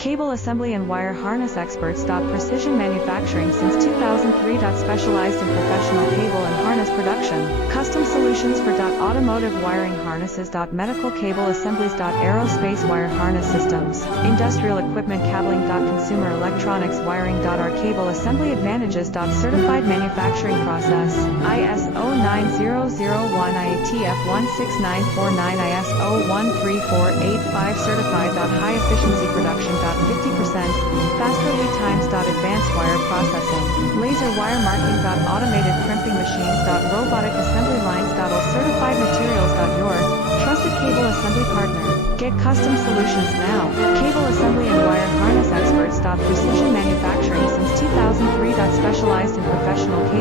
Cable assembly and wire harness experts. Precision manufacturing since 2003. Specialized in professional cable and harness production. Custom solutions for automotive wiring harnesses. Medical cable assemblies. Aerospace wire harness systems. Industrial equipment cabling. Consumer electronics wiring. Our cable assembly advantages. Certified manufacturing process. ISO 9001 IATF 16949 ISO 13485 certified. High efficiency production. 50% faster lead times. Advanced wire processing. Laser wire marking. Automated crimping machines. Robotic assembly lines. All certified materials. Your trusted cable assembly partner. Get custom solutions now. Cable assembly and wire harness experts. Precision manufacturing since 2003. Specialized in professional cable